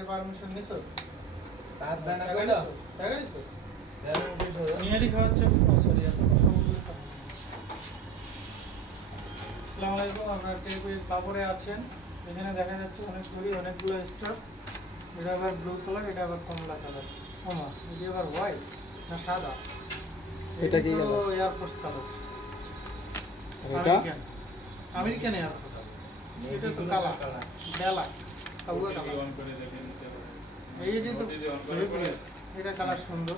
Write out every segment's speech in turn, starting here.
আগে পারমিশন নিছো? তার দানা কইলো টাকা নিছো? নিয়ারি খাওয়াচ্ছে সরি এত কথা বললে তো। আসসালামু আলাইকুম, আপনারা টেপের কাপড়ে আছেন। এখানে দেখা যাচ্ছে অনেকগুলো স্টক। এটা আবার ব্লু কালার, এটা আবার কমলা কালার। ওমা, এটা আবার হোয়াইট না সাদা? এটা কি কালার? Air force colour. এটা আমেরিকান এয়ারফোর্স। এটা তো কালা বেলা কাউয়া কালার। অন করে দেখেন নিতে হবে। এইটাই তো এটা কালার সুন্দর।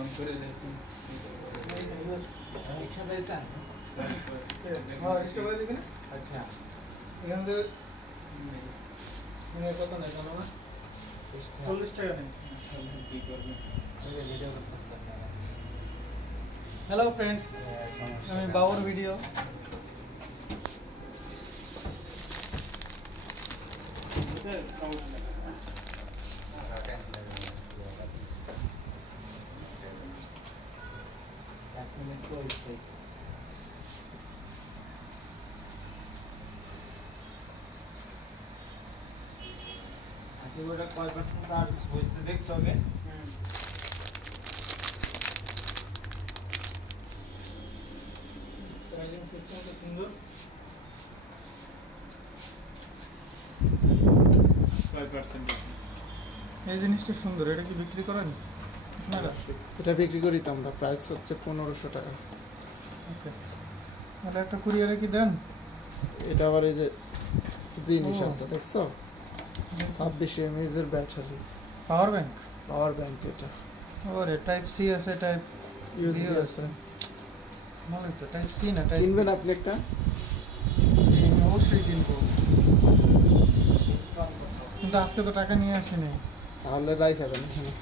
অন করে দেখুন। একসাথে আছেন? আচ্ছা এখান থেকে কত নেই জানো না? 40 টাকা নেই। হ্যালো ফ্রেন্ডস, আমি বাবুর ভিডিও। ওটা কয় পার্সেন্ট চার্জ হয়েছে দেখছো আগে? চার্জিং সিস্টেমটা সুন্দর। কয় পার্সেন্ট? এই জিনিসটা সুন্দর। এটা কি বিক্রি করেন আপনারা? এটা বিক্রি করি তো আমরা, প্রাইস হচ্ছে 1500 টাকা। ওকে, এটা একটা কুরিয়ারে কি দেন? এটা আবার এই যে জিনিস আছে দেখছো, 26 mAh এর battery, power bank. Power bank. এটা ওরে টাইপ সি আছে, টাইপ ইউএসবি আছে। ভালোই তো। টাইপ সি না টাইপ কিনবেন আপনি একটা? জি, অবশ্যই কিনবো, কিন্তু আজকে তো টাকা নিয়ে আসিনি। তাহলে রাইখা দেন এখানে।